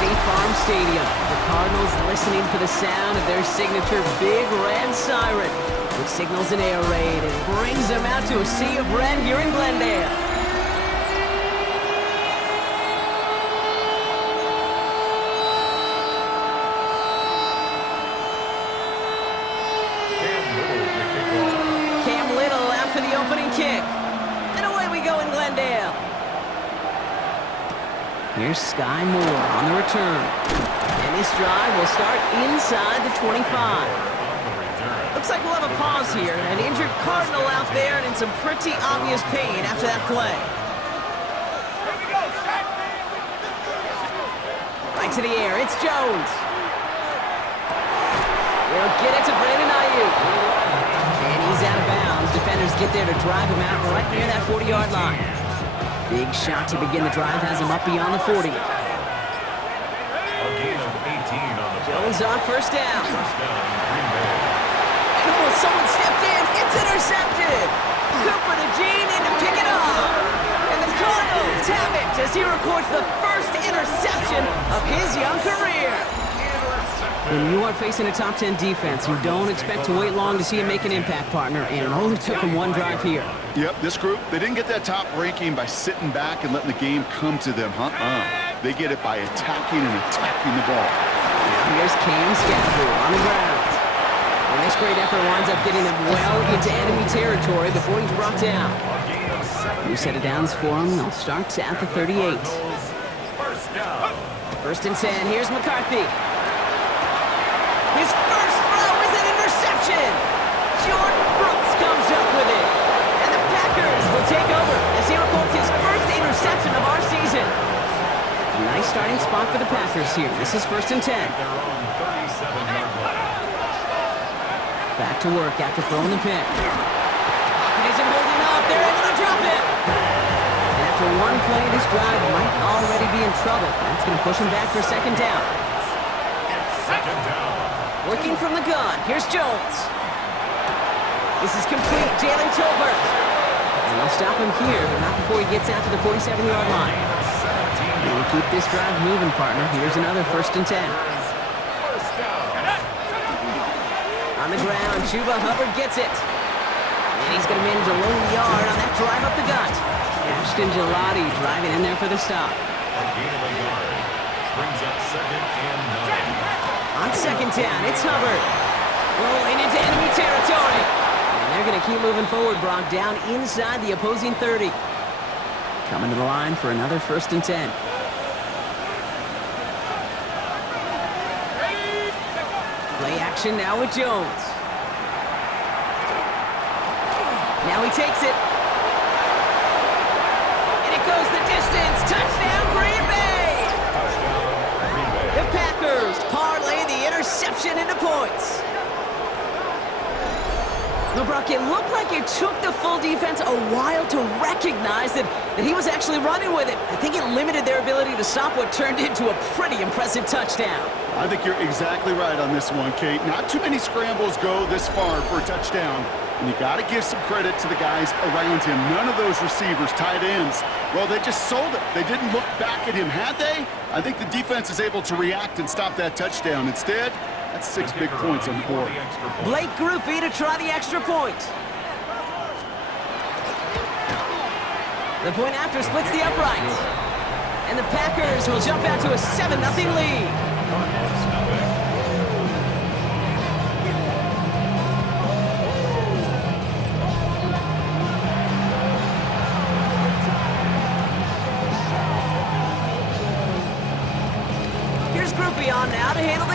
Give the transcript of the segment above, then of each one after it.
State Farm Stadium. The Cardinals listening for the sound of their signature big red siren, which signals an air raid and brings them out to a sea of red here in Glendale. Cam Little out for the opening kick. And away we go in Glendale. Here's Sky Moore on the return. And this drive will start inside the 25. Looks like we'll have a pause here. An injured Cardinal out there and in some pretty obvious pain after that play. Right to the air, it's Jones. He'll get it to Brandon Ayuk. And he's out of bounds. Defenders get there to drive him out right near that 40-yard line. Big shot to begin the drive has him up beyond the 40. Jones on first down. Oh, someone stepped in. It's intercepted. Cooper to Gene in to pick it up. And the Cardinals have it as he records the first interception of his young career. When you are facing a top 10 defense, you don't expect to wait long to see him make an impact, partner, and it only took him one drive here. Yep, this group, they didn't get that top ranking by sitting back and letting the game come to them. They get it by attacking and attacking the ball. Here's Cam Scattergood on the ground. And this great effort winds up getting him well into enemy territory before he's brought down. New set of downs for him. They'll start at the 38. First and 10. Here's McCarthy. His first throw is an interception. Jordan Brooks comes up with it. And the Packers will take over as he records his first interception of our season. A nice starting spot for the Packers here. This is first and 10. Back to work after throwing the pick. Pocket isn't holding up. They're able to drop it. And after one play, this drive might already be in trouble. That's going to push him back for second down. Working from the gun. Here's Jones. This is complete. Jalen Tolbert. And they'll stop him here, but not before he gets out to the 47-yard line. And keep this drive moving, partner. Here's another first and 10. On the ground, Chuba Hubbard gets it. And he's going to manage a lone yard on that drive up the gut. Ashton Gelati driving in there for the stop. Brings up second and 9. On second down, it's Hubbard. Rolling into enemy territory. And they're going to keep moving forward, Brock, down inside the opposing 30. Coming to the line for another first and 10. Play action now with Jones. Now he takes it. And it goes the distance. Touchdown, Green Bay! The Packers parlay the interception into points. No, Brock, it looked like it took the full defense a while to recognize that he was actually running with it. I think it limited their ability to stop what turned into a pretty impressive touchdown. I think you're exactly right on this one, Kate. Not too many scrambles go this far for a touchdown. And you got to give some credit to the guys around him. None of those receivers, tight ends, well, they just sold it. They didn't look back at him, had they? I think the defense is able to react and stop that touchdown. Instead, that's 6 big points on the board. Blake Grupe to try the extra point. The point after splits the upright. And the Packers will jump out to a 7-0 lead.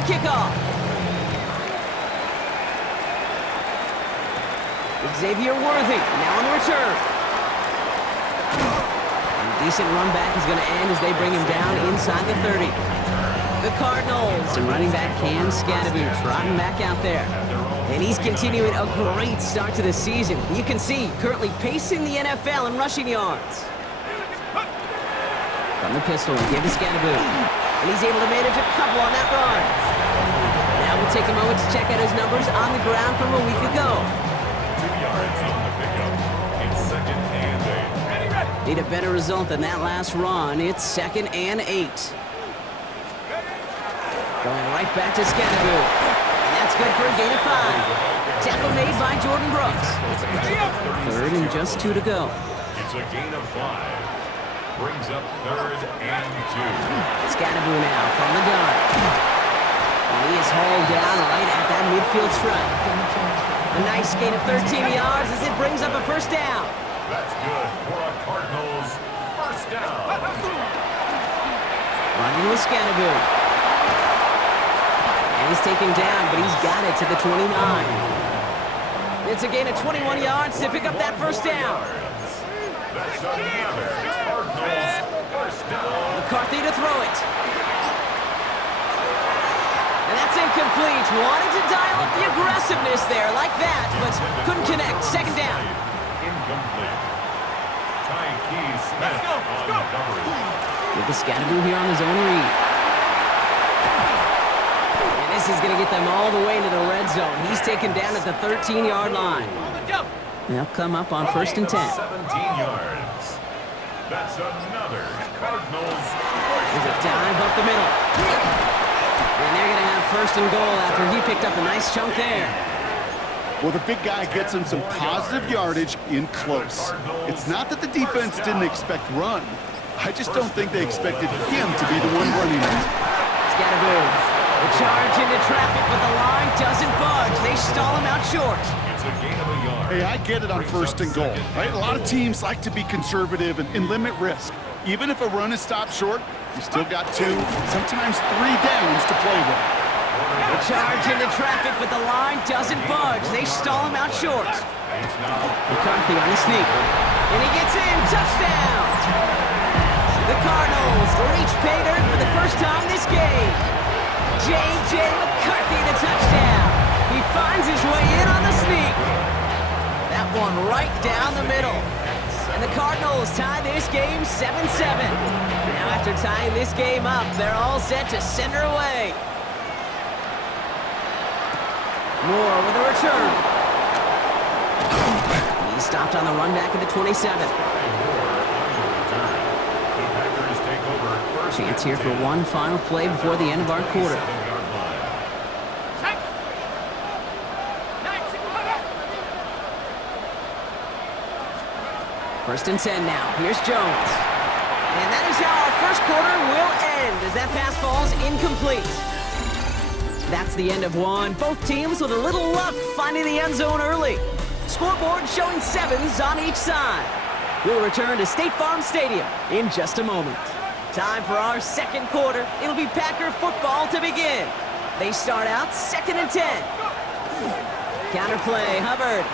kickoff. Xavier Worthy now on the return. And a decent run back is going to end as they bring him down inside the 30. The Cardinals and running back Cam Scadaboo trotting back out there. And he's continuing a great start to the season. You can see currently pacing the NFL in rushing yards. From the pistol, give to Scadaboo. And he's able to manage a couple on that run. Now we'll take a moment to check out his numbers on the ground from a week ago. 2 yards on the pickup. It's 2nd and 8. Need a better result than that last run. It's 2nd and 8. Going right back to Scadaboo. And that's good for a gain of 5. Tackle made by Jordan Brooks. 3rd and just 2 to go. It's a gain of 5. Brings up 3rd and 2. Scadaboo now from the gun. And he is hauled down right at that midfield stripe. A nice gain of 13 yards as it brings up a 1st down. That's good for a Cardinals 1st down. Running with Scadaboo. And he's taken down, but he's got it to the 29. It's a gain of 21 yards to pick up that 1st down. That's another Cardinals 1st down. McCarthy to throw it. And that's incomplete. Wanted to dial up the aggressiveness there like that, but couldn't connect. 2nd down. Incomplete. Ty Key Smith on coverage. Get the Scadaboo here on his own read. And this is going to get them all the way into the red zone. He's taken down at the 13-yard line. They'll come up on 1st and 10. 17 yards. That's another Cardinals. There's a dive up the middle. And they're going to have 1st and goal after he picked up a nice chunk there. Well, the big guy gets him some positive yardage in close. It's not that the defense didn't expect run. I just don't think they expected him to be the one running it. Scadaboo. The charge into traffic, but the line doesn't budge. They stall him out short. It's a gain of a yard. Hey, I get it on 1st and goal, right? A lot of teams like to be conservative and limit risk. Even if a run is stopped short, you still got 2, sometimes 3 downs to play with. The charge into traffic, but the line doesn't budge. They stall him out short. McCarthy on the sneak. And he gets in. Touchdown! The Cardinals reach pay dirt for the 1st time this game. J.J. McCarthy the touchdown. He finds his way in on the sneak. That one right down the middle. And the Cardinals tie this game 7-7. Now after tying this game up, they're all set to send her away. Moore with a return. He stopped on the run back at the 27. Chance here for one final play before the end of our quarter. First and 10 now. Here's Jones. And that is how our 1st quarter will end as that pass falls incomplete. That's the end of one. Both teams with a little luck finding the end zone early. Scoreboard showing 7s on each side. We'll return to State Farm Stadium in just a moment. Time for our 2nd quarter. It'll be Packer football to begin. They start out 2nd and 10. Counterplay, Hubbard.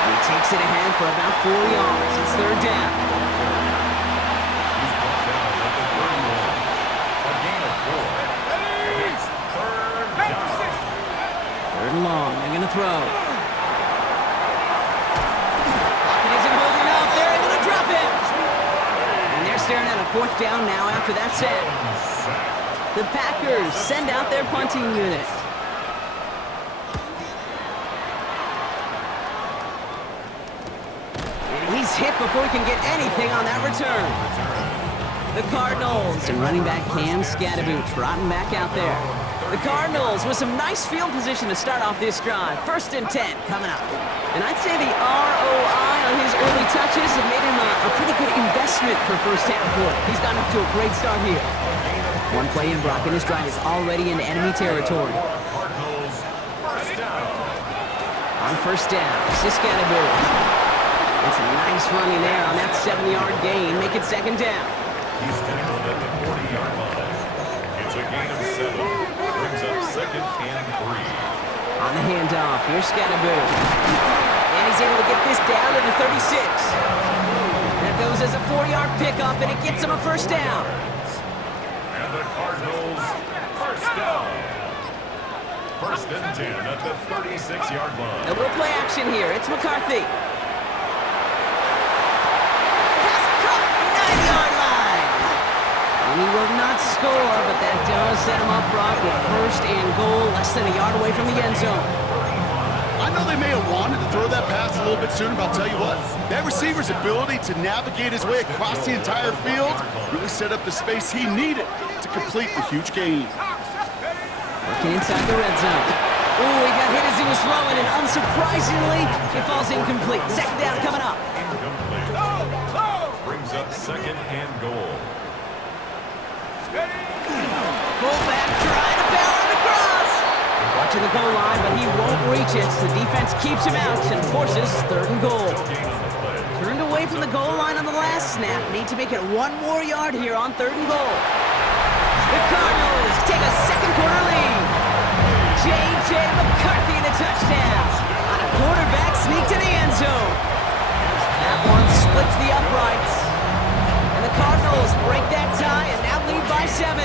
He takes it ahead for about 4 yards. It's 3rd down. He's brought down at the 31. A gain of 4. It's 3rd down. 3rd and long. They're going to throw. Pocket isn't holding up. They're able to drop it. And they're staring at a 4th down now after that set. The Packers send out their punting unit. He's hit before he can get anything on that return. The Cardinals and running back Cam Scadaboo trotting back out there. The Cardinals with some nice field position to start off this drive. 1st and 10 coming up. And I'd say the ROI on his early touches have made him a pretty good investment for 1st half work. He's gotten off to a great start here. One play in, Brock, and his drive is already into enemy territory. On 1st down, this is Scadaboo. That's a nice running there on that 7-yard gain. Make it 2nd down. He's tackled at the 40-yard line. It's a gain of 7. second and 3. On the handoff, here's Scatterboo. And he's able to get this down to the 36. That goes as a 4-yard pickup, and it gets him a first down. And the Cardinals, first down. First and 10 at the 36-yard line. A little play action here. It's McCarthy. Pass caught, 9-yard line. And he will not score, but that does set him up, Brock, with first and goal, less than a yard away from the end zone. I know they may have wanted to throw that pass a little bit sooner, but I'll tell you what, that receiver's ability to navigate his way across the entire field really set up the space he needed to complete the huge gain. Working inside the red zone. Ooh, he got hit as he was throwing, and unsurprisingly, it falls incomplete. Second down coming up. Incomplete. Brings up second and goal. Fullback trying to power it across. Watching the goal line, but he won't reach it. The defense keeps him out and forces third and goal. Turned away from the goal line on the last snap. Need to make it 1 more yard here on third and goal. The Cardinals take a second quarter lead. J.J. McCarthy in a touchdown on a quarterback sneak to the end zone. That one splits the uprights. And the Cardinals break that tie and now lead by 7.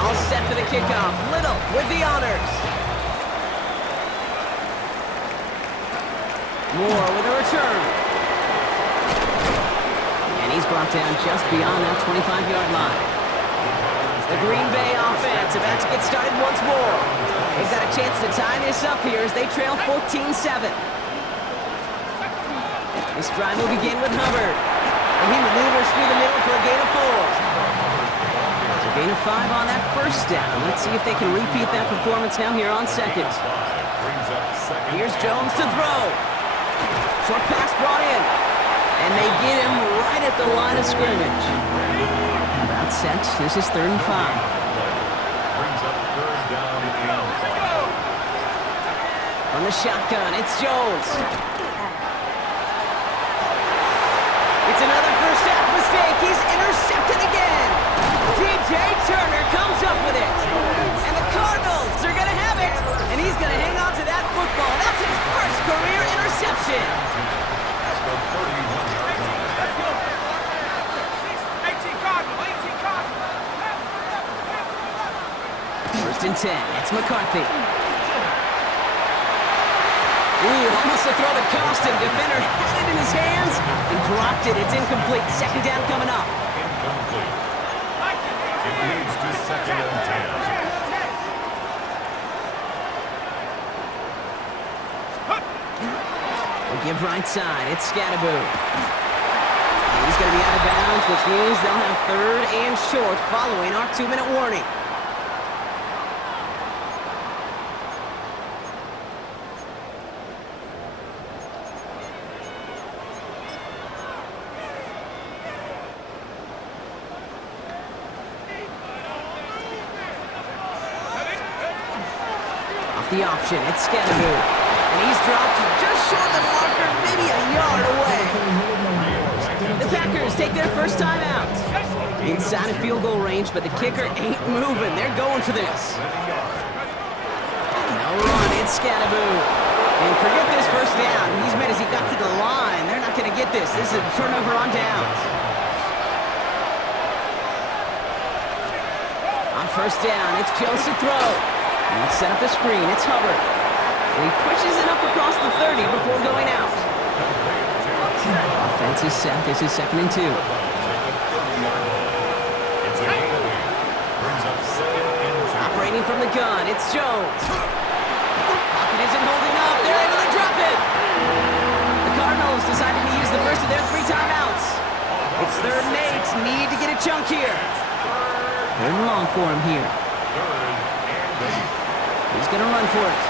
All set for the kickoff. Little with the honors. Moore with a return. And he's brought down just beyond that 25-yard line. The Green Bay offense about to get started once more. They've got a chance to tie this up here as they trail 14-7. This drive will begin with Hubbard. And he maneuvers through the middle for a gain of 4. So gain of 5 on that first down. Let's see if they can repeat that performance now here on second. Here's Jones to throw. Short pass brought in. And they get him right at the line of scrimmage. About set. This is 3rd and 5. Brings up third down and 5. On the shotgun, it's Jones. It's another first half mistake. He's intercepted again. DJ Turner comes up with it. And the Cardinals are going to have it. And he's going to hang on to that football. That's his first career interception. First and 10. It's McCarthy. Ooh, almost a throw that cost him. Defender had it in his hands. He dropped it. It's incomplete. Second down coming up. Incomplete. It leads to second and 10. We'll give right side. It's Scatterboo. And he's going to be out of bounds, which means they'll have third and short following our 2-minute warning. The option, it's Scatterboo. And he's dropped just short of the marker, maybe a yard away. The Packers take their first time out. Inside of field goal range, but the kicker ain't moving. They're going for this. No run, it's Scatterboo. And forget this first down. He's made as he got to the line. They're not going to get this. This is a turnover on downs. On first down, it's Jones to throw. Let's set up the screen. It's Hubbard. And he pushes it up across the 30 before going out. Offense is set. This is 2nd and 2. Operating from the gun, it's Jones. Pocket isn't holding up. They're able to drop it. The Cardinals decided to use the first of their 3 timeouts. It's 3rd and 8. Need to get a chunk here. 3rd and long for him here. He's going to run for it.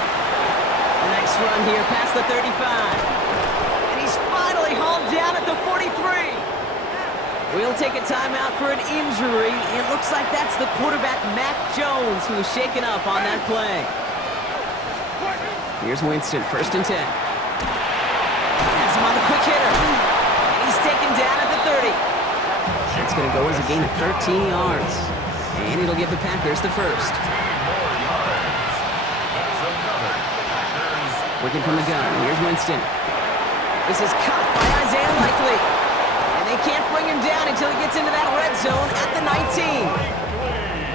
A nice run here past the 35. And he's finally hauled down at the 43. We'll take a timeout for an injury. It looks like that's the quarterback, Mac Jones, who was shaken up on that play. Here's Winston, 1st and 10. Has him on the quick hitter. And he's taken down at the 30. That's going to go as a gain of 13 yards. And it'll give the Packers the first. Working from the gun. Here's Winston. This is caught by Isaiah Likely. And they can't bring him down until he gets into that red zone at the 19.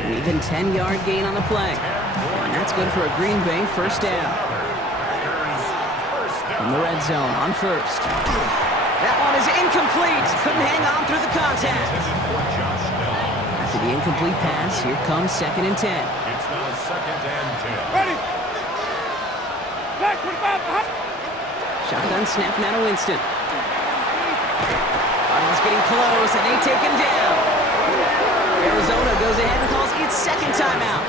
An even 10-yard gain on the play. And that's good for a Green Bay first down. From the red zone on first. That one is incomplete. Couldn't hang on through the contact. After the incomplete pass, here comes 2nd and 10. It's now 2nd and 10. Ready. Shotgun snap now to Winston. Cardinals getting close, and they take him down. Arizona goes ahead and calls its second timeout.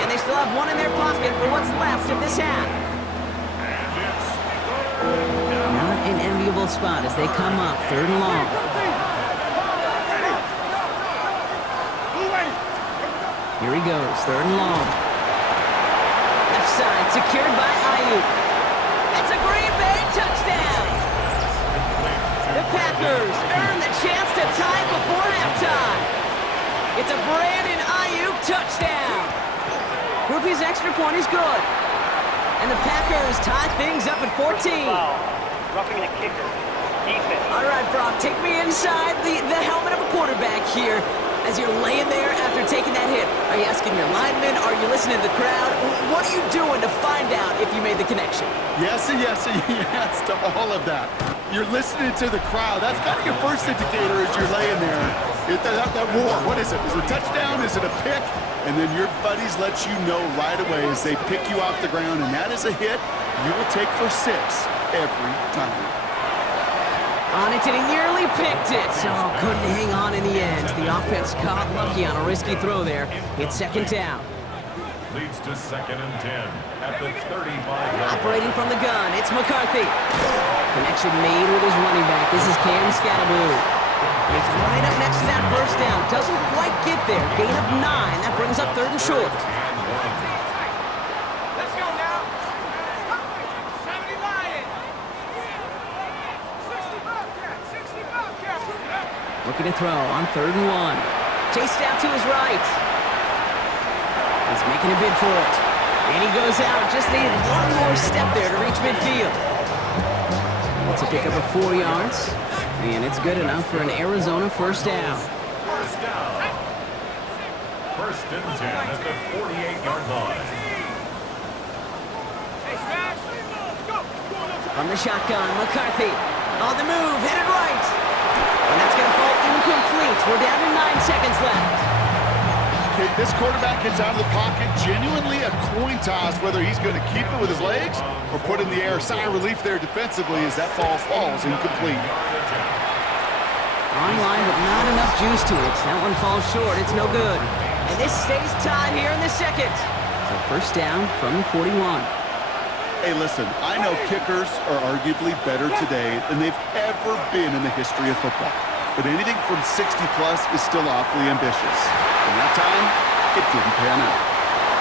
And they still have one in their pocket for what's left of this half. Not an enviable spot as they come up 3rd and long. Here he goes, 3rd and long. Left side secured by Ayuk. It's a Green Bay touchdown. The Packers earn the chance to tie before halftime. It's a Brandon Ayuk touchdown. Groupie's extra point is good. And the Packers tie things up at 14. Roughing the kicker. Defense. All right, Brock, take me inside the helmet of a quarterback here as you're laying there after taking that hit. Are you asking your linemen? Are you listening to the crowd? What are you doing to find out if you made the connection? Yes and yes and yes to all of that. You're listening to the crowd. That's kind of your first indicator as you're laying there. That roar, what is it? Is it a touchdown? Is it a pick? And then your buddies let you know right away as they pick you off the ground, and that is a hit you will take for 6 every time. On it, and he nearly picked it. Oh, couldn't hang on in the end. The offense got lucky on a risky throw there. It's 2nd down. Leads to 2nd and 10 at the 35. Operating from the gun, it's McCarthy. Connection made with his running back. This is Cam Scattaboo. And it's right up next to that first down. Doesn't quite get there. Gain of 9. That brings up 3rd and short. Let's go now. 70 Lions. 60 Bobcats. 60 Bobcats. Looking to throw on 3rd and 1. Chased out to his right. He's making a bid for it. And he goes out. Just needed one more step there to reach midfield. It's a pickup of 4 yards. And it's good enough for an Arizona first down. First down. 1st and 10 at the 48-yard line. Hey, Smash. Go. From the shotgun, McCarthy. On the move, headed right. And that's going to fall incomplete. We're down to 9 seconds left. Okay, this quarterback gets out of the pocket, genuinely a coin toss whether he's going to keep it with his legs or put it in the air. Sigh of relief there defensively as that ball falls incomplete. Online, but not enough juice to it. That one falls short. It's no good. And this stays tied here in the 2nd. So first down from the 41. Hey, listen, I know kickers are arguably better today than they've ever been in the history of football. But anything from 60-plus is still awfully ambitious. And that time, it didn't pan out.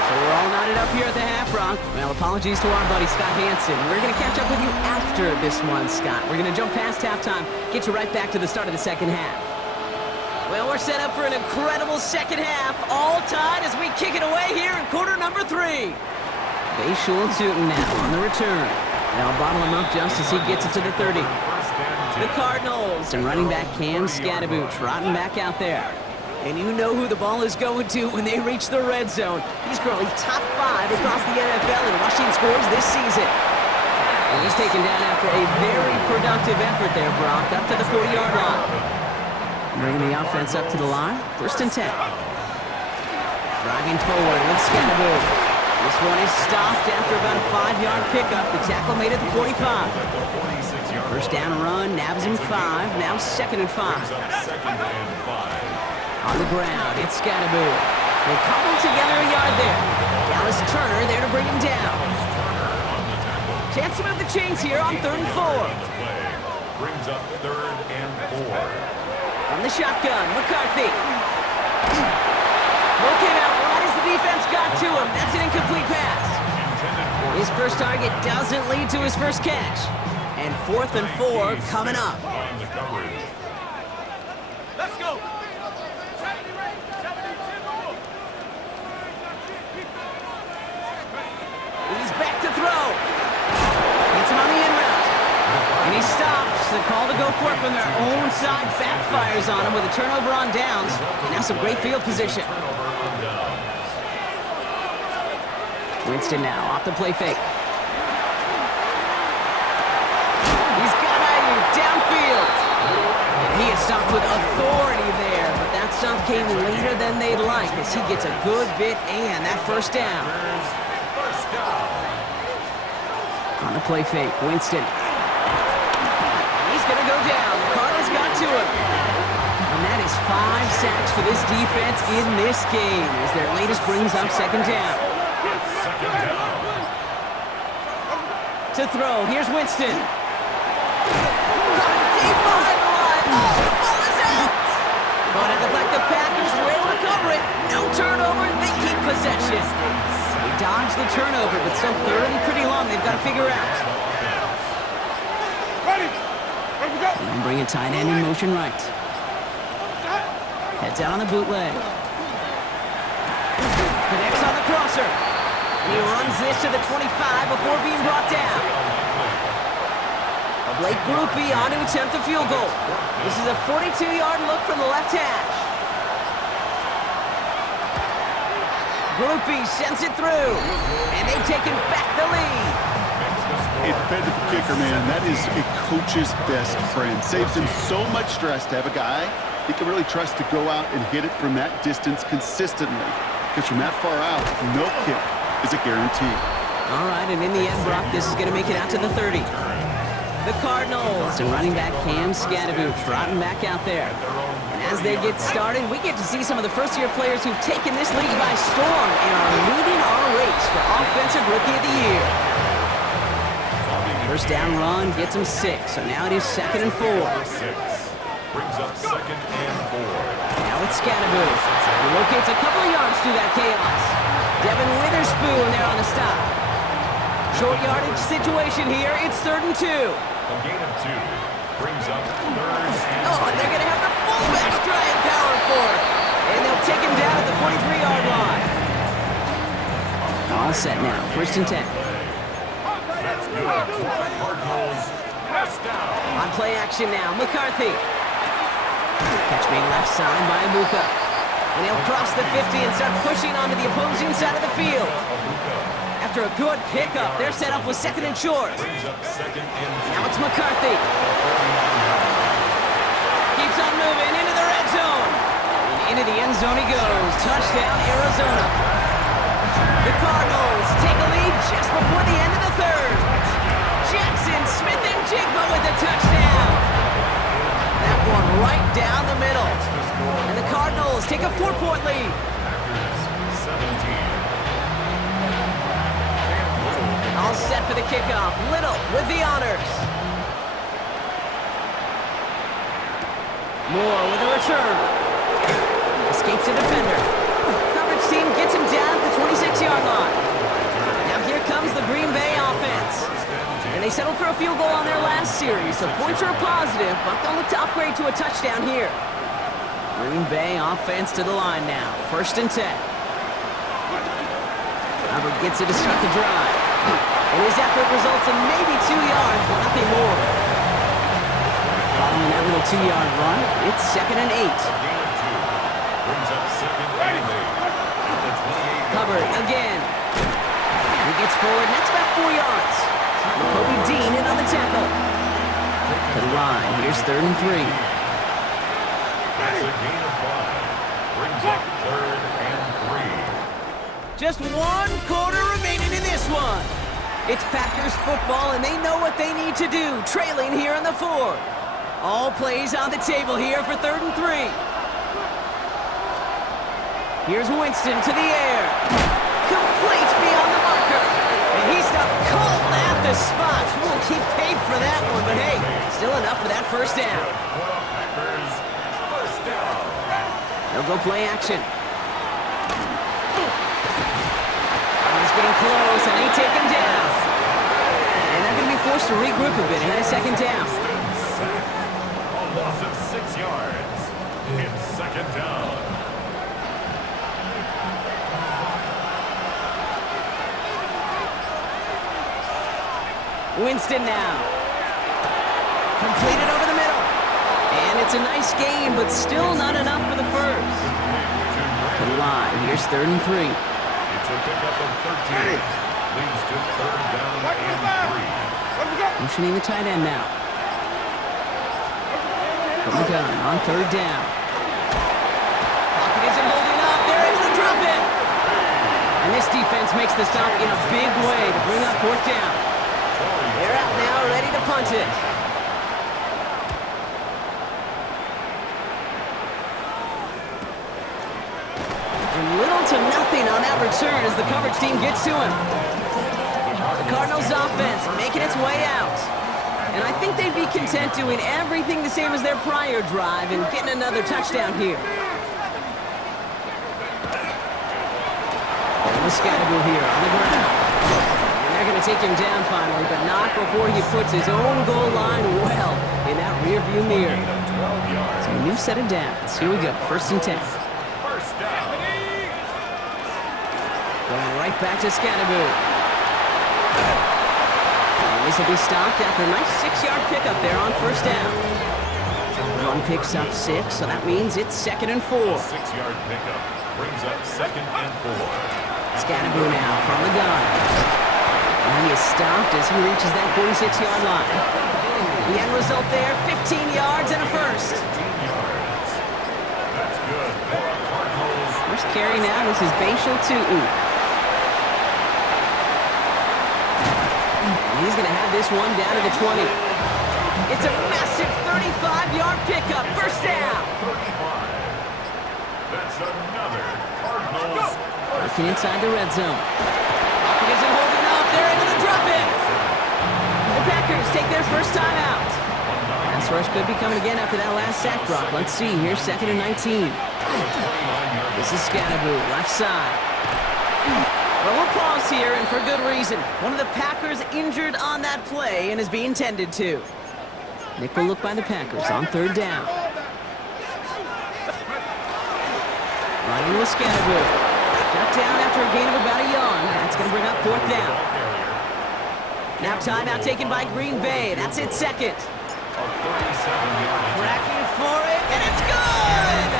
So we're all knotted up here at the half, Brock. Well, apologies to our buddy Scott Hansen. We're going to catch up with you after this one, Scott. We're going to jump past halftime, get you right back to the start of the 2nd half. Well, we're set up for an incredible 2nd half, all tied as we kick it away here in quarter number 3. Bayshul and Sutton now on the return. They'll bottle him up just as he gets it to the 30. The Cardinals and running back Cam Scattaboo trotting back out there. And you know who the ball is going to when they reach the red zone. He's currently top 5 across the NFL in rushing scores this season. And he's taken down after a very productive effort there, Brock, up to the 40-yard line. Bringing the offense up to the line, 1st and 10. Driving forward with Scattaboo. This one is stopped after about a 5-yard pickup. The tackle made it to 45. First down run, nabs him 5. Now 2nd and 5. On the ground, it's Scattaboo. They'll cobble together a yard there. Dallas Turner there to bring him down. Chance to move the chains here on 3rd and 4. Brings up 3rd and 4. From the shotgun, McCarthy. Throw came out right as the defense got to him. That's an incomplete pass. His first target doesn't lead to his first catch. And 4th and 4 coming up. On the coverage. Let's go. 70 rate. 72. the call to go for it from their own side backfires on them with a turnover on downs. Now some great field position. Winston now off the play fake. He's got Ayuk downfield. And he is stopped with authority there, but that stop came later than they'd like as he gets a good bit and that first down. On the play fake, Winston. He's going to go down. The Cardinals got to him. And that is 5 sacks for this defense in this game as their latest brings up second down. To throw, here's Winston. Caught deep behind the line. Oh, the ball is out! But it looked like the Packers were able to cover it. No turnover, they keep possession. They dodged the turnover, but still third and pretty long. They've got to figure out. Ready? Ready to go. And bring a tight end in motion right. Heads out on the bootleg. Connects on the crosser. And he runs this to the 25 before being brought down. Blake Groupie on to attempt a field goal. This is a 42-yard look from the left hash. Groupie sends it through. And they've taken back the lead. A dependable kicker, man. That is a coach's best friend. Saves him so much stress to have a guy he can really trust to go out and hit it from that distance consistently. Because from that far out, no kick is a guarantee. All right, and in the end, Brock, this is going to make it out to the 30. The Cardinals and running back Cam Scadaboo trotting back out there. And as they get started, we get to see some of the first-year players who've taken this league by storm and are leading our race for Offensive Rookie of the Year. First down run gets him 6, so now it is 2nd and 4. Brings up 2nd and 4. Now it's Scadaboo. He locates a couple of yards through that chaos. Devin Witherspoon there on the stop. Short yardage situation here. It's 3rd and 2. A gain of 2 brings up 3rd and Oh, and they're going to have the fullback try and power for it. And they'll take him down at the 43-yard line. All set now. 1st and 10. That's good. Cardinals pass down. On play action now. McCarthy. Catch made left side by Abuka. And he'll cross the 50 and start pushing onto the opposing side of the field. After a good pickup, they're set up with 2nd and short. Brings up 2nd and Now it's McCarthy. Keeps on moving into the red zone. And into the end zone he goes. Touchdown, Arizona. The Cardinals take a lead just before the end of the 3rd. Jackson, Smith, and Jigba with a touchdown. That one right down the middle. And the Cardinals take a 4-point lead. Packers 17. All set for the kickoff. Little with the honors. Moore with a return. Escapes a defender. Coverage team gets him down at the 26-yard line. Now here comes the Green Bay offense. And they settled for a field goal on their last series, so points are a positive, but they'll look to upgrade to a touchdown here. Green Bay offense to the line now. 1st and 10. Hubbard gets it to start the drive. And his effort results in maybe 2 yards, but nothing more. Following that little 2-yard run, it's 2nd and 8. Brings up 2nd and 8. At the 28. Hubbard again. And he gets forward, and that's about 4 yards. Kobe Dean in on the tackle. To the line, here's 3rd and 3. That's a gain of 5. Brings up 3rd and 3. Just 1 quarter remaining in this one. It's Packers football, and they know what they need to do, trailing here in the 4th. All plays on the table here for 3rd and 3. Here's Winston to the air. Complete beyond the marker. And he's stopped cold at the spot. Won't keep paid for that one, but hey, still enough for that first down. Packers first down. They'll go play action. He's getting close, and they take him down. And they're going to be forced to regroup a bit ahead of 2nd down. A loss of 6 yards. It's 2nd down. Winston now. Completed It's a nice game, but still not enough for the first. To the line. Here's 3rd and 3. It's a pickup of 13. Leads to 3rd down and 3. Motioning the tight end now. From the gun on 3rd down. Pocket isn't holding up. They're able to drop it. And this defense makes the stop in a big way to bring up 4th down. They're out now, ready to punt it. And little to nothing on that return as the coverage team gets to him. The Cardinals offense making its way out. And I think they'd be content doing everything the same as their prior drive and getting another touchdown here. Scatterable here on the ground. And they're going to take him down finally, but not before he puts his own goal line well in that rearview mirror. So a new set of downs. Here we go, 1st and 10. First down. Going right back to Scatterable. And this will be stopped after a nice 6-yard pickup there on 1st down. Run picks up 6, so that means it's 2nd and 4. 6-yard pickup brings up 2nd and 4. Scatterable now from the gun. And he is stopped as he reaches that 46-yard line. The end result there, 15 yards and a first. 15 yards. That's good for the Cardinals. First carry now, this is Bashal Tootin. And he's going to have this one down to the 20. It's a massive 35-yard pickup, 1st down. 35. That's another Cardinals. Working inside the red zone. Pocket isn't holding up. They're able to drop it. The Packers take their first time out. Pass rush could be coming again after that last sack, Brock. Let's see here, 2nd and 19. This is Scatterable, left side. Well, we'll pause here, and for good reason. One of the Packers injured on that play and is being tended to. Nickel look by the Packers on 3rd down. Running with Scatterable. Shut down after a gain of about a yard. That's going to bring up 4th down. Now timeout taken by Green Bay. That's it, 2nd. Cracking for it, and it's good!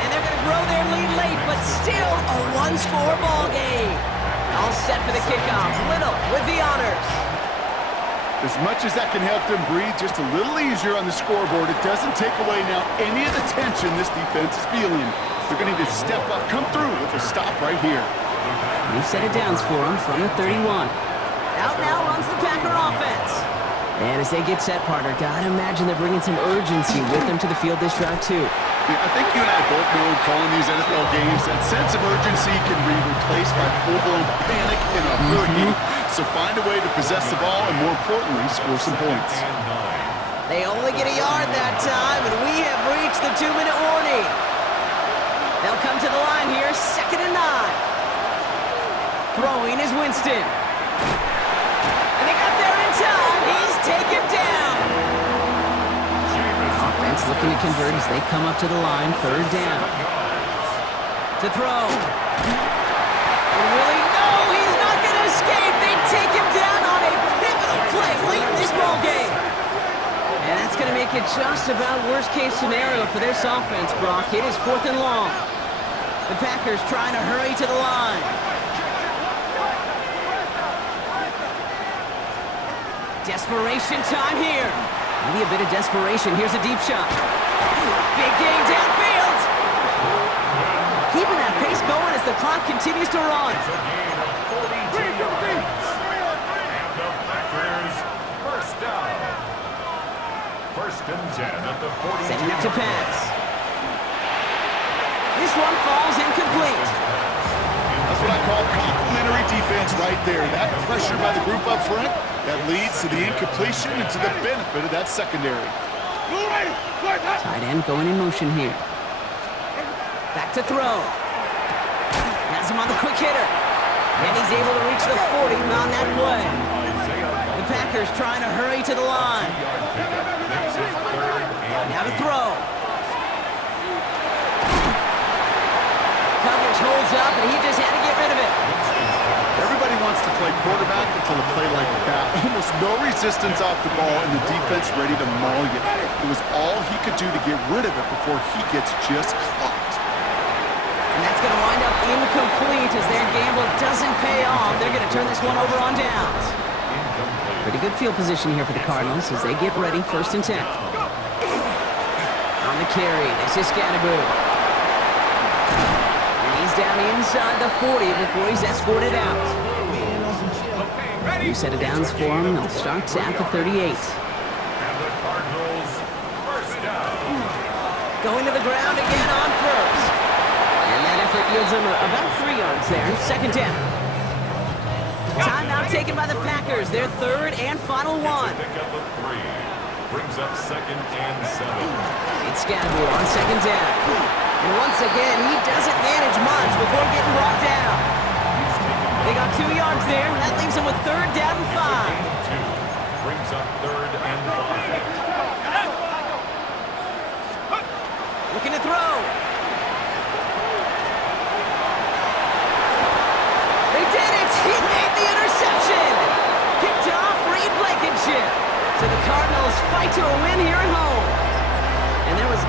And they're going to grow their lead late, but still a 1-score ball game. All set for the kickoff. Little with the honors. As much as that can help them breathe just a little easier on the scoreboard, it doesn't take away now any of the tension this defense is feeling. They're going to need to step up, come through with a stop right here. New set of downs for him from the 31. Out now runs the Packer offense. And as they get set, partner, gotta imagine they're bringing some urgency with them to the field this drive, too. Yeah, I think you and I both know in calling these NFL games, that sense of urgency can be replaced by full-blown panic in a hurry. So find a way to possess the ball and, more importantly, score some points. They only get a yard that time, and we have reached the 2-minute warning. They'll come to the line here, 2nd and 9. Throwing is Winston. And they got there in time. He's taken down. Offense looking to convert as they come up to the line, 3rd down. To throw. And really, no, he's not going to escape. They take him down on a pivotal play late in this ball game. And that's going to make it just about worst-case scenario for this offense, Brock. It is 4th and long. The Packers trying to hurry to the line. Desperation time here. Maybe a bit of desperation. Here's a deep shot. Big gain downfield. Keeping that pace going as the clock continues to run. It's a gain of 42 yards. And the Packers first down. 1st and 10 at the 42. Setting up to pass. This one falls incomplete. That's what I call complimentary defense right there. That pressure by the group up front, that leads to the incompletion and to the benefit of that secondary. Tight end going in motion here. Back to throw. Has him on the quick hitter. And he's able to reach the 40 on that play. The Packers trying to hurry to the line. Now to throw. Coverage holds up, and he just had to get rid of it. Everybody wants to play quarterback until a play like that Almost no resistance off the ball, and the defense ready to maul you. It was all he could do to get rid of it before he gets just clocked. And that's going to wind up incomplete as their gamble doesn't pay off. They're going to turn this one over on downs. Pretty good field position here for the Cardinals as they get ready, 1st and 10. On the carry, this is Scattergood. And he's down inside the 40 before he's escorted out. New set of downs for him. They'll start at the 38. And the Cardinals, first down. Going to the ground again on first. And that effort yields him about 3 yards there. 2nd down. Timeout taken by the Packers. Their 3rd and final one. Pick up a 3. Brings up 2nd and 7. It's Scattergood on 2nd down. And once again, he doesn't manage much before getting brought down. They got 2 yards there. That leaves him with 3rd down and 5. 2. Brings up 3rd and 5. Looking to throw. They did it! He made the interception! Picked off Reed Blankenship. So the Cardinals fight to a win here at home. And there was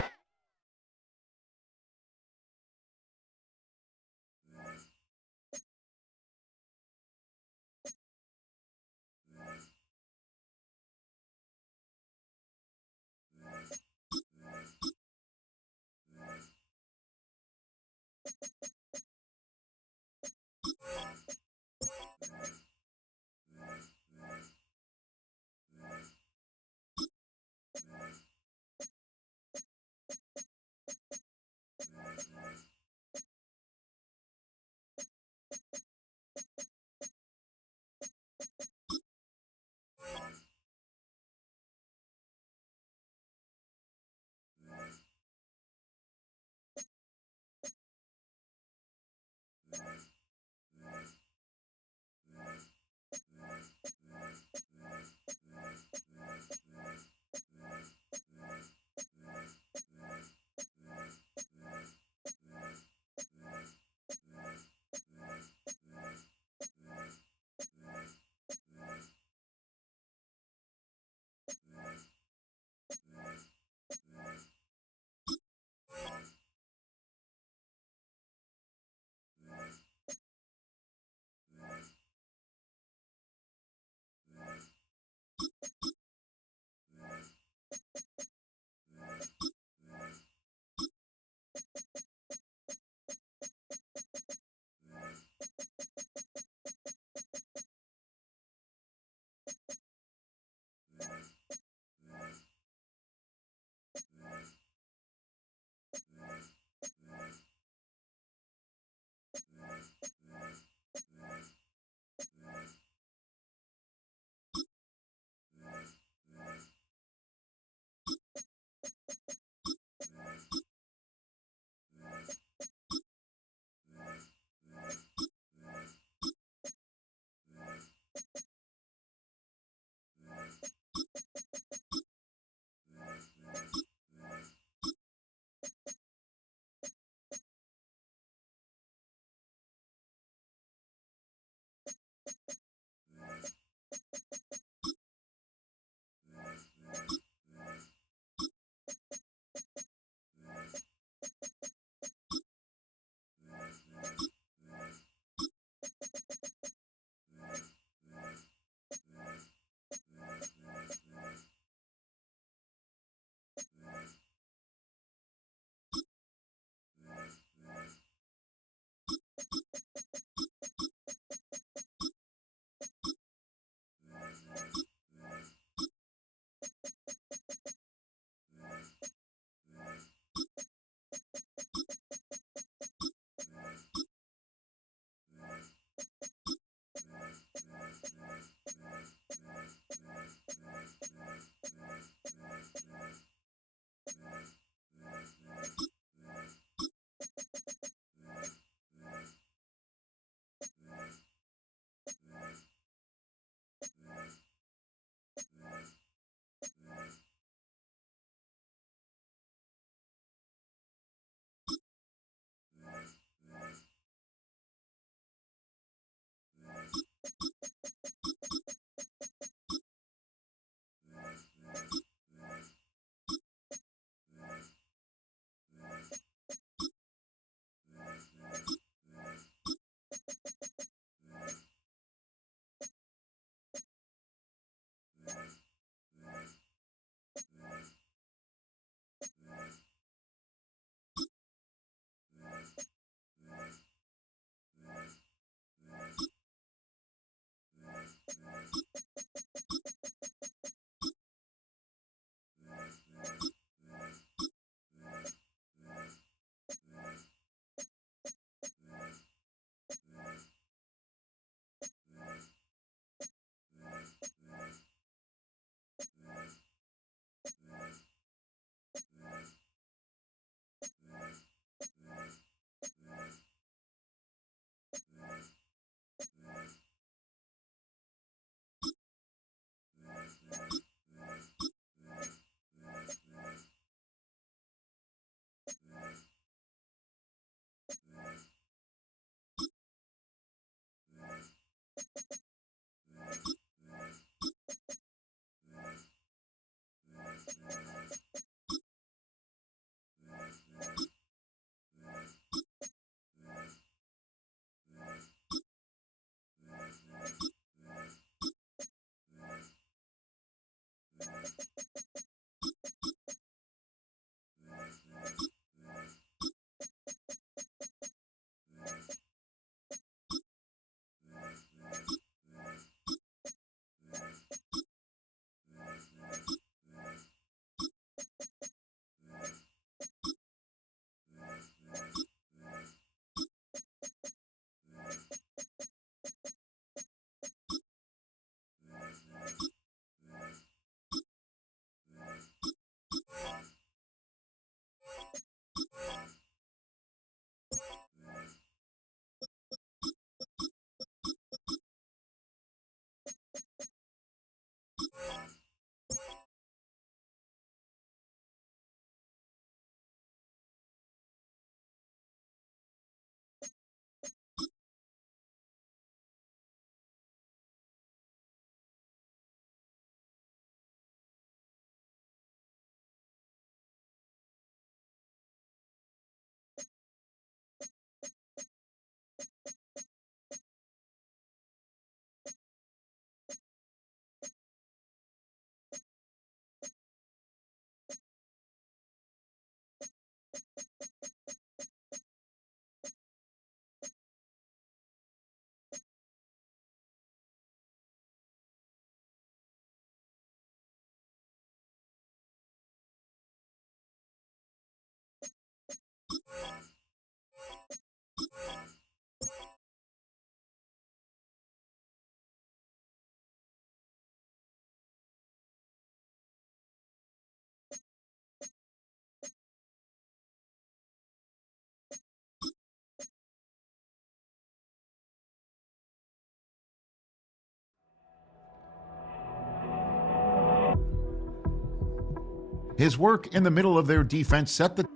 His work in the middle of their defense set the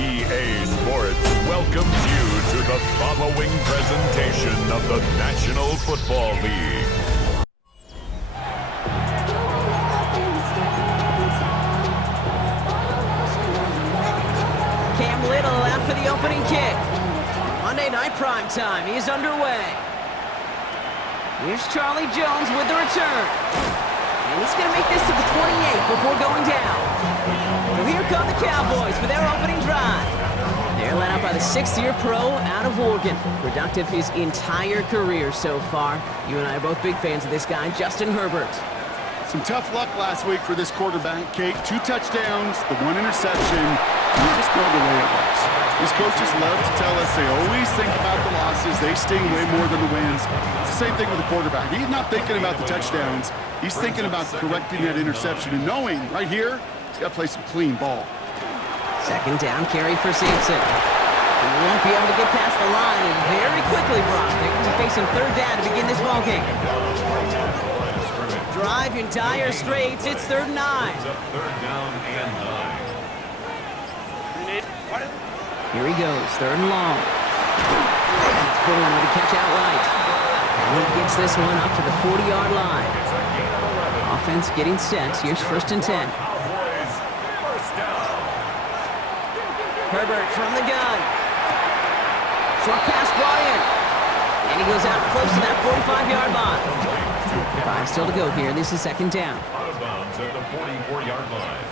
EA Sports welcomes you to the following presentation of the National Football League. Cam Little out for the opening kick. Monday Night Prime Time is underway. Here's Charlie Jones with the return. And he's going to make this to the 28 before going down. So here come the Cowboys for their opening drive. They're led out by the sixth-year pro out of Oregon. Productive his entire career so far. You and I are both big fans of this guy, Justin Herbert. Some tough luck last week for this quarterback, Kate. 2 touchdowns, the 1 interception. You just know the way it works. These coaches love to tell us they always think about the losses. They sting way more than the wins. It's the same thing with the quarterback. He's not thinking about the touchdowns. He's thinking about correcting that interception and knowing right here he's got to play some clean ball. Second down carry for Sampson. He won't be able to get past the line, and very quickly, Brock, they're going to be facing third down to begin this ballgame. Drive in dire straits. It's 3rd and 9. Third down and 9. Here he goes, 3rd and long. And it's Bourne with a catch outright. And he gets this one up to the 40-yard line. Offense getting set. Here's 1st and 10. Cowboys, first down. Herbert from the gun. Short pass brought in. And he goes out close to that 45-yard line. 5 still to go here. This is 2nd down. Out of bounds at the 44-yard line.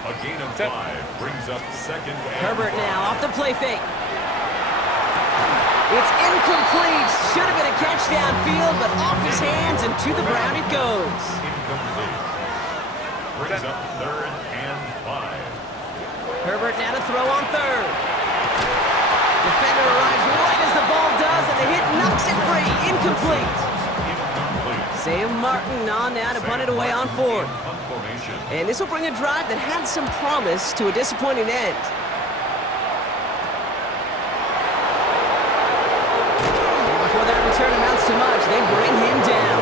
A gain of 5 brings up 2nd and Herbert now off the play fake. It's incomplete. Should have been a catch downfield, but off his hands and to the ground it goes. incomplete. Brings up 3rd and 5. Herbert now to throw on third. Defender arrives right as the ball does, and the hit knocks it free. Incomplete. Sam Martin on now to punt it away on fourth. And this will bring a drive that had some promise to a disappointing end. And before that return amounts to much, they bring him down.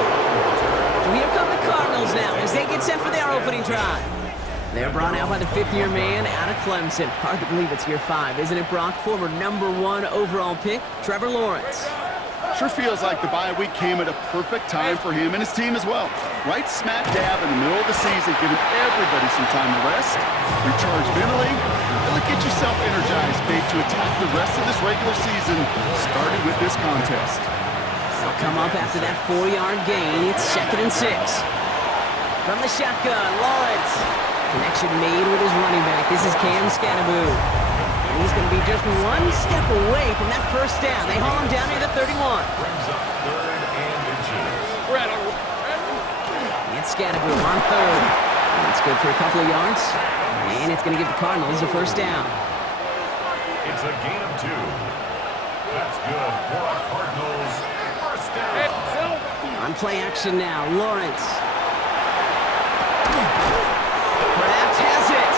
So here come the Cardinals now as they get set for their opening drive. They're brought out by the fifth-year man out of Clemson. Hard to believe it's year 5, isn't it, Brock? Former #1 overall pick, Trevor Lawrence. Sure feels like the bye week came at a perfect time for him and his team as well. Right smack dab in the middle of the season, giving everybody some time to rest, recharge mentally, and really get yourself energized, Kate, to attack the rest of this regular season, starting with this contest. They'll come up after that 4-yard gain. It's 2nd and 6. From the shotgun, Lawrence. Connection made with his running back. This is Cam Scatteroo. And he's going to be just one step away from that first down. They haul him down near the 31. Brings up 3rd and inches. It's Scatteroo on third. That's good for a couple of yards. And it's going to give the Cardinals a first down. It's a gain of 2. That's good for a Cardinals first down. On play action now, Lawrence. Kraft has it.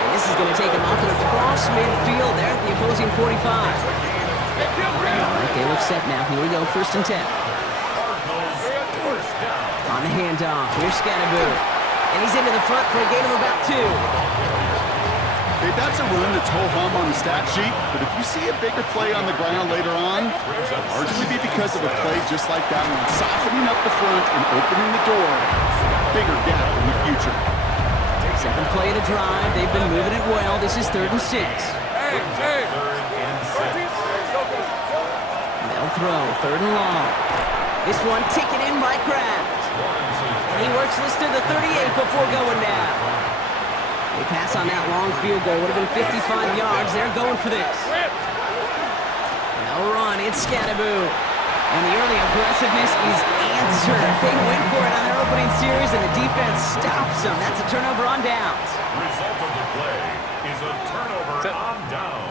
And this is going to take him up and across midfield there at the opposing 45. All right, they look set now. Here we go, 1st and 10. Cardinals first down. On the handoff, here's Scatteroo. And he's into the front for a gain of about 2. Hey, that's a run that's ho-hum on the stat sheet, but if you see a bigger play on the ground later on, it'll largely be because of a play just like that one, softening up the front and opening the door. Bigger gap in the future. 2nd play of the drive. They've been moving it well. This is 3rd and 6. Brings up 3rd and 6. They'll throw 3rd and long. This one taken in by Kraft. And he works this to the 38 before going down. They pass on that long field goal. Would have been 55 yards. They're going for this. They'll run. It's Scatteroo. And the early aggressiveness is answered. They went for it on their opening series, and the defense stops them. That's a turnover on downs. Result of the play is a turnover on down.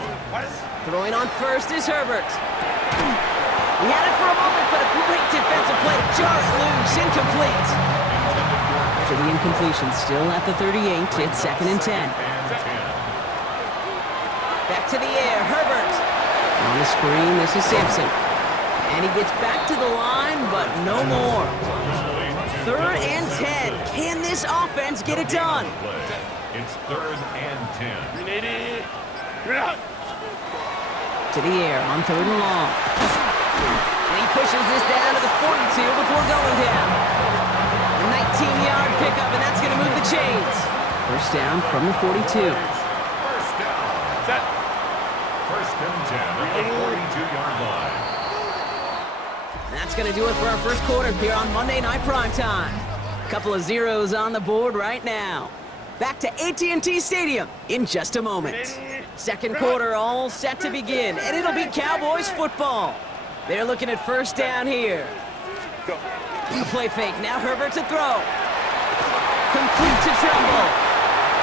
Throwing on first is Herbert. He had it for a moment, but a great defensive play to jar it loose. Incomplete. After the incompletion, still at the 38, it's 2nd and 10. Back to the air, Herbert. On the screen, this is Sampson. And he gets back to the line, but no more. 3rd and 10. Can this offense get it done? It's 3rd and 10. To the air on 3rd and long. And he pushes this down to the 42 before going down. A 19-yard pickup, and that's going to move the chains. First down from the 42. First down. Set. 1st and 10 at the 42-yard line. That's going to do it for our first quarter here on Monday Night Primetime. A couple of zeros on the board right now. Back to AT&T Stadium in just a moment. 2nd quarter all set to begin, and it'll be Cowboys football. They're looking at first down here. A play fake, now Herbert to throw. Complete to Trumbull.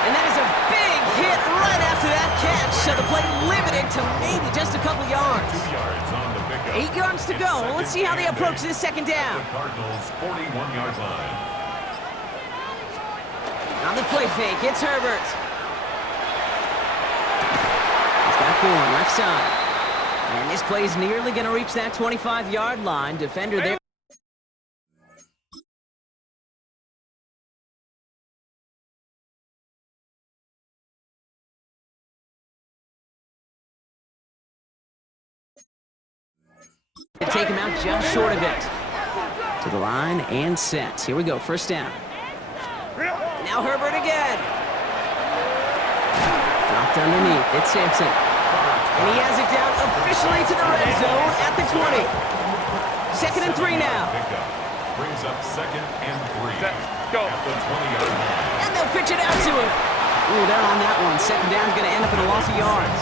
And that is a big hit right after that catch, so the play limited to maybe just a couple yards. 2 yards on the pickup. 8 yards to go. Let's see how they approach this 2nd down. The Cardinals' 41-yard line. On the play fake, it's Herbert. He's got Bourne left side. And this play is nearly going to reach that 25-yard line. Defender there. Take him out just short of it. To the line and set. Here we go, first down. Now Herbert again. Dropped underneath. It's Sampson. And he has it down officially to the red zone at the 20. 2nd and 3 now. Pickup brings up 2nd and 3. Go. At the 20-yard line. And they'll pitch it out to him. Ooh, they're on that one. 2nd down's going to end up in a loss of yards.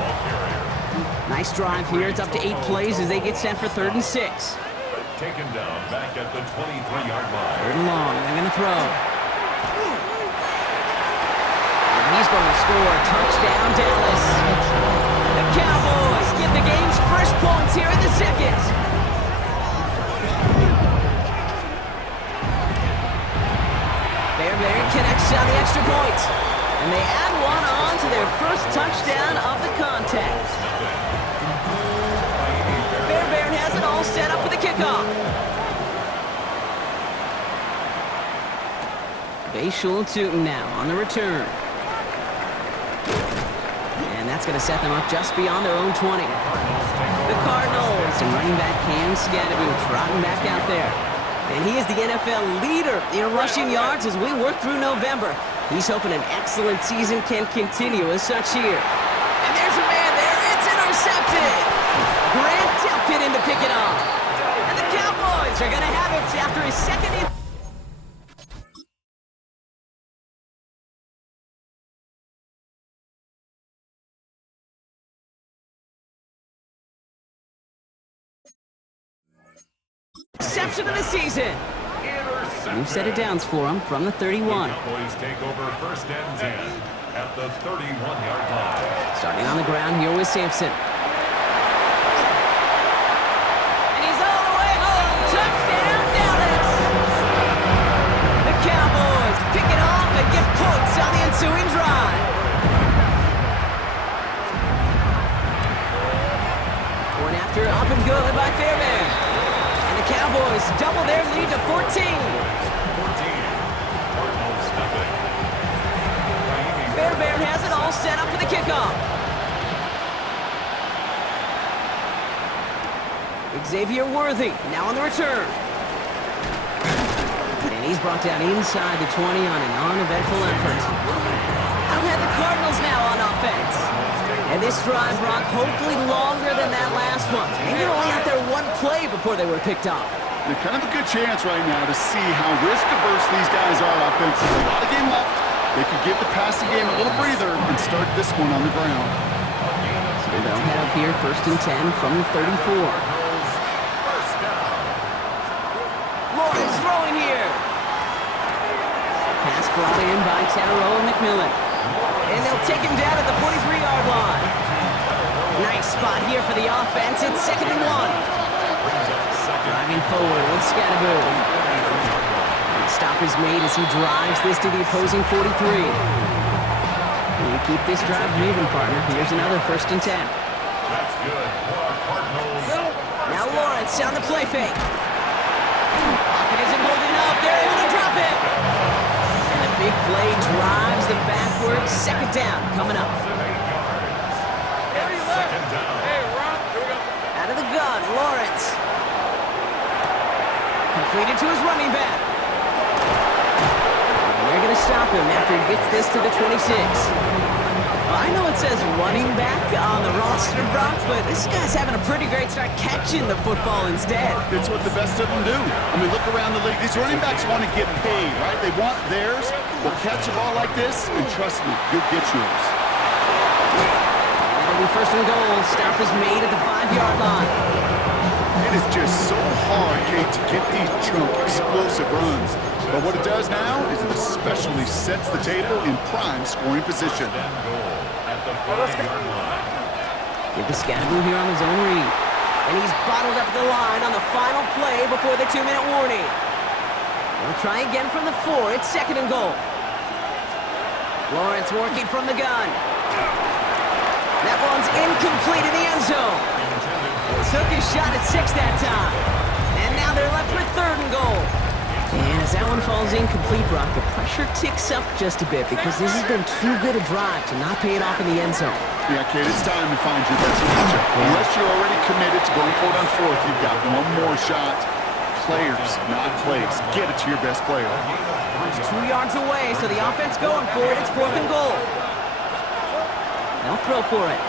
Ball carrier. Nice drive here. It's up to 8 plays as they get set for 3rd and 6. Taken down back at the 23-yard line. 3rd and long. They're going to throw. And he's He's going to score a touchdown, Dallas. The Cowboys get the game's first points here in the second. Fairbairn connects on the extra point. And they add one on to their first touchdown of the contest. Fairbairn has it all set up for the kickoff. Bayshul and Tootin now on the return. And that's going to set them up just beyond their own 20. The Cardinals and running back Cam Scadaboo trotting back out there. And he is the NFL leader in rushing yards as we work through November. He's hoping an excellent season can continue as such here. And there's a man there. It's intercepted. Grant Delpit in to pick it off. And the Cowboys are going to have it after his second interception of the season. New set of downs for him from the 31. Cowboys take over first and 10 at the 31-yard line. Starting on the ground here with Sampson. And he's all the way home. Touchdown, Dallas. The Cowboys pick it off and get points on the ensuing drive. Going after up and good by Fairbairn. And the Cowboys double their lead to 14. Fairbairn has it all set up for the kickoff. Xavier Worthy now on the return. And he's brought down inside the 20 on an uneventful effort. Out had the Cardinals now on offense. And this drive, Brock, hopefully longer than that last one. They were only out there one play before they were picked off. They're kind of a good chance right now to see how risk-averse these guys are offensively. A lot of game left. They could give the passing game a little breather and start this one on the ground. So they'll head up here first and 10 from the 34. Lawrence throwing here. Pass brought in by Tataroa McMillan. And they'll take him down at the 43-yard line. Nice spot here for the offense. It's 2nd and 1. Driving forward with Scadaboo. And the stop is made as he drives this to the opposing 43. You keep this drive moving, partner. Here's another 1st and 10. That's good for our Cardinals. Now Lawrence on the play fake. Pocket isn't holding up. They're able to drop it. And the big play drives them backwards. 2nd down coming up. Second down. Out of the gun, Lawrence. Completed to his running back. And they're going to stop him after he gets this to the 26. Well, I know it says running back on the roster, Brock, but this guy's having a pretty great start catching the football instead. It's what the best of them do. I mean, look around the league. These running backs want to get paid, right? They want theirs. Well, catch a ball like this, and trust me, you'll get yours. And it'll be 1st and goal. Stop is made at the 5-yard line. It is just so hard, Kate, to get these chunk, explosive runs. But what it does now is it especially sets the table in prime scoring position. At the 5-yard line. Give the Scadaboo here on his own read. And he's bottled up the line on the final play before the 2-minute warning. They'll try again from the 4. It's 2nd and goal. Lawrence working from the gun. That one's incomplete in the end zone. Took his shot at 6 that time. And now they're left with 3rd and goal. And as that one falls incomplete, Brock, the pressure ticks up just a bit because this has been too good a drive to not pay it off in the end zone. Yeah, Kate, it's time to find your best matchup. Unless you're already committed to going for it on 4th, you've got one more shot. Players, not plays. Get it to your best player. It's 2 yards away, so the offense going for it. It's 4th and goal. They'll throw for it.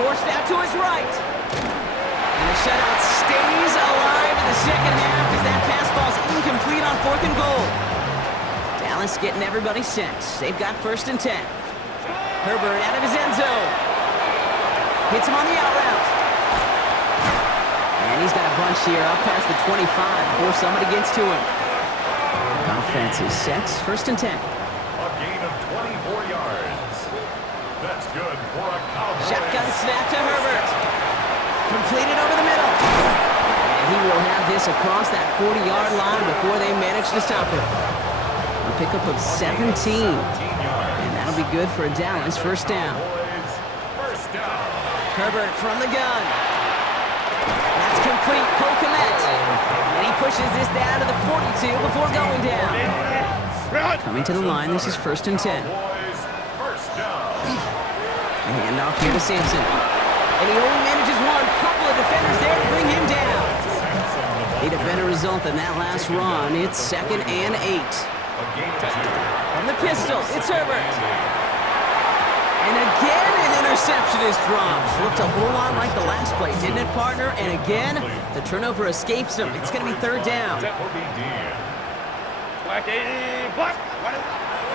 Forced out to his right. And the shutout stays alive in the second half as that pass falls incomplete on 4th and goal. Dallas getting everybody set. They've got 1st and 10. Herbert out of his end zone. Hits him on the out route. And he's got a bunch here up past the 25 before somebody gets to him. Offense is set. 1st and 10. A gain of 24 yards. good for a Cowboys. Shotgun snap to Herbert. Completed over the middle. And he will have this across that 40-yard line before they manage to stop him. A pickup of 17. And that'll be good for a Dallas first down. First down. Herbert from the gun. That's complete. Cole Kmet. And he pushes this down to the 42 before going down. Coming to the line, this is 1st and 10. Cowboys, first down. A handoff here to Sampson. And he only manages one. Couple of defenders there to bring him down. Need a better result than that last run. It's 2nd and 8. From the pistol, it's Herbert. And again, an interception is dropped. Looked a whole lot like the last play, didn't it, partner? And again, the turnover escapes him. It's going to be 3rd down. 3rd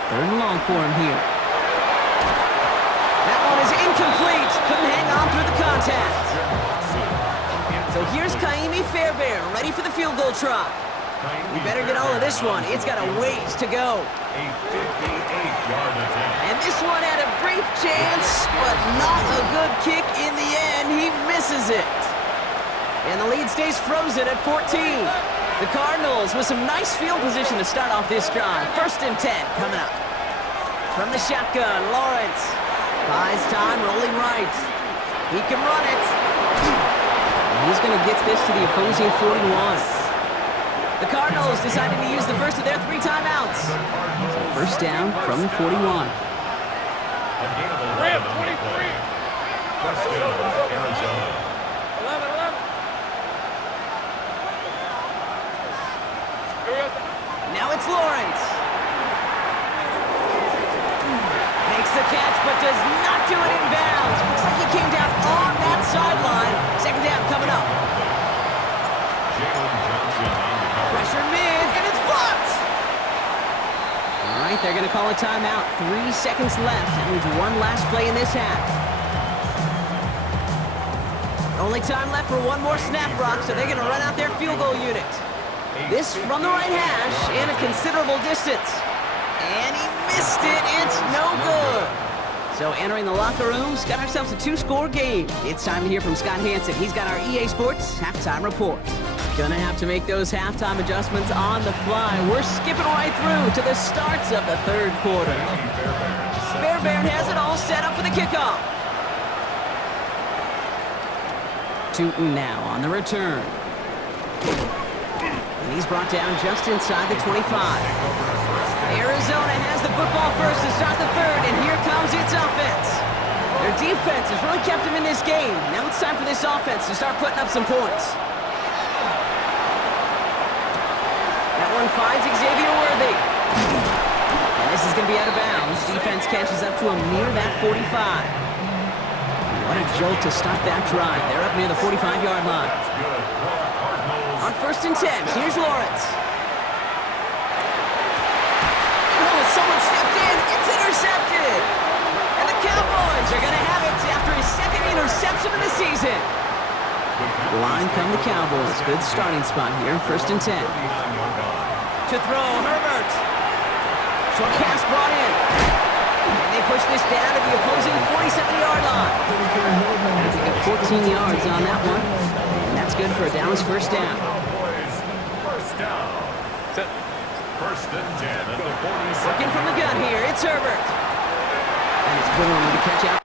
and long for him here. That one is incomplete. Couldn't hang on through the contact. So here's Kaimi Fairbairn, ready for the field goal try. You better get all of this one. It's got a ways to go. And this one had a brief chance, but not a good kick in the end. He misses it. And the lead stays frozen at 14. The Cardinals with some nice field position to start off this drive. 1st and 10 coming up. From the shotgun, Lawrence. Buys time, rolling right. He can run it. And he's going to get this to the opposing 41. The Cardinals decided to use the first of their 3 timeouts. So first down from the 41. Ram 23. First down, Arizona. 11. Now it's Lawrence. Makes the catch, but does not do it in bounds. Looks like he came down on that sideline. 2nd down coming up. Pressure mid, and it's blocked! All right, they're going to call a timeout. 3 seconds left. That means one last play in this half. Only time left for one more snap, Brock, so they're going to run out their field goal unit. This from the right hash and a considerable distance. And he missed it. It's no good. So entering the locker rooms, got ourselves a 2-score game. It's time to hear from Scott Hansen. He's got our EA Sports halftime report. Gonna have to make those halftime adjustments on the fly. We're skipping right through to the starts of the 3rd quarter. Fairbairn has it all set up for the kickoff. Tootin now on the return. And he's brought down just inside the 25. Arizona has the football first to start the 3rd, and here comes its offense. Their defense has really kept them in this game. Now it's time for this offense to start putting up some points. That one finds Xavier Worthy. And this is going to be out of bounds. Defense catches up to him near that 45. What a jolt to start that drive. They're up near the 45-yard line. On 1st and 10, here's Lawrence. Oh, someone stepped in. It's intercepted. And the Cowboys are going to have it after his 2nd interception of the season. Line come the Cowboys. Good starting spot here. 1st and 10. To throw, Herbert. Short pass brought in. And they push this down to the opposing 47-yard line. They pick up 14 yards on that one. And that's good for a Dallas first down. First down. 1st and 10 at the 47. Working from the gun here, it's Herbert. And it's Bourne with the catch out.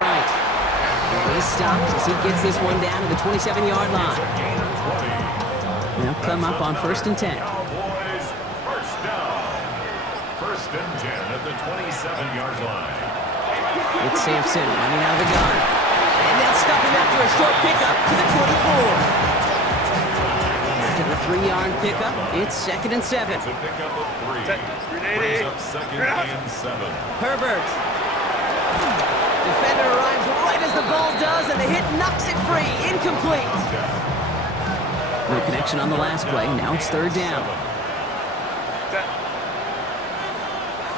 Right. And he's stopped as he gets this one down to the 27-yard line. They'll come up on 1st and 10. Cowboys, first down. 1st and 10 at the 27-yard line. It's Sampson running out of the gun. And they'll stop him after a short pickup to the 24. After the 3-yard pickup, it's 2nd and 7. It's a pickup of 3. Brings up 2nd and 7. Herbert. Defender arrives right as the ball does, and the hit knocks it free. Incomplete. No connection on the last play. Now it's 3rd down.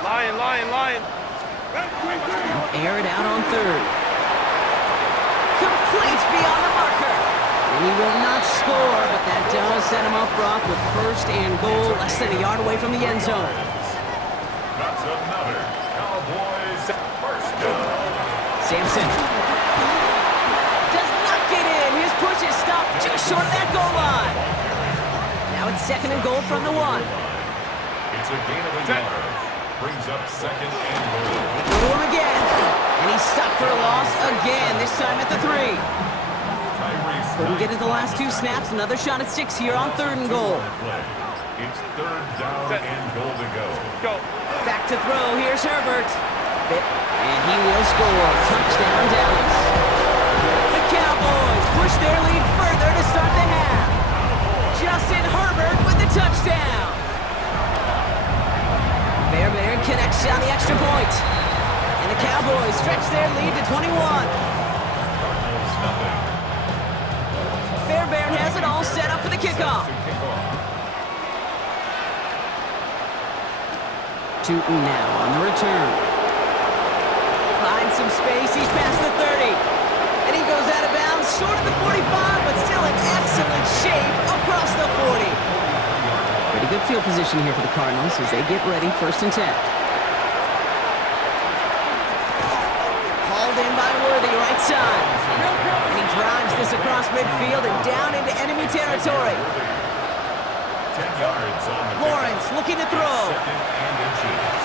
Lion. Now air it out on 3rd. Complete beyond the marker. And he will not score, but that does set him up, Brock, with 1st and goal, less than a yard away from the end zone. That's another Cowboys first Sampson. Does not get in. His push is stopped just short of that goal line. Now it's 2nd and goal from the 1. It's a gain of a yard. Brings up 2nd and goal. Go to him again. And he's stopped for a loss again, this time at the 3. Couldn't get it the last 2 snaps. Another shot at 6 here on 3rd and goal. It's 3rd down and goal to go. Back to throw. Here's Herbert. And he will score. Touchdown, Dallas. The Cowboys push their lead further to start the half. Justin Herbert with the touchdown. Fairbairn connects on the extra point. And the Cowboys stretch their lead to 21. Cardinals nothing. Fairbairn has it all set up for the kickoff. Tootin now on the return. Finds some space. He's past the 30. And he goes out of bounds short of the 45, but still in excellent shape across the 40. Pretty good field position here for the Cardinals as they get ready 1st and 10. Hauled in by Worthy, right side. And he drives this across midfield and down into enemy territory. 10 yards on the Lawrence looking to throw. 2nd and inches.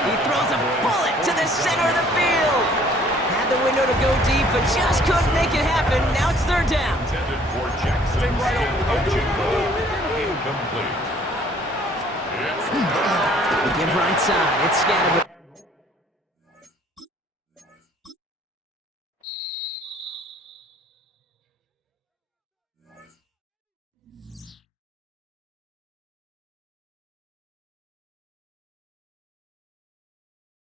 He throws a bullet to the center of the field. Had the window to go deep, but just couldn't make it happen. Now it's 3rd down. Intended for Jackson. Incomplete. We give right side. It's Scatterby.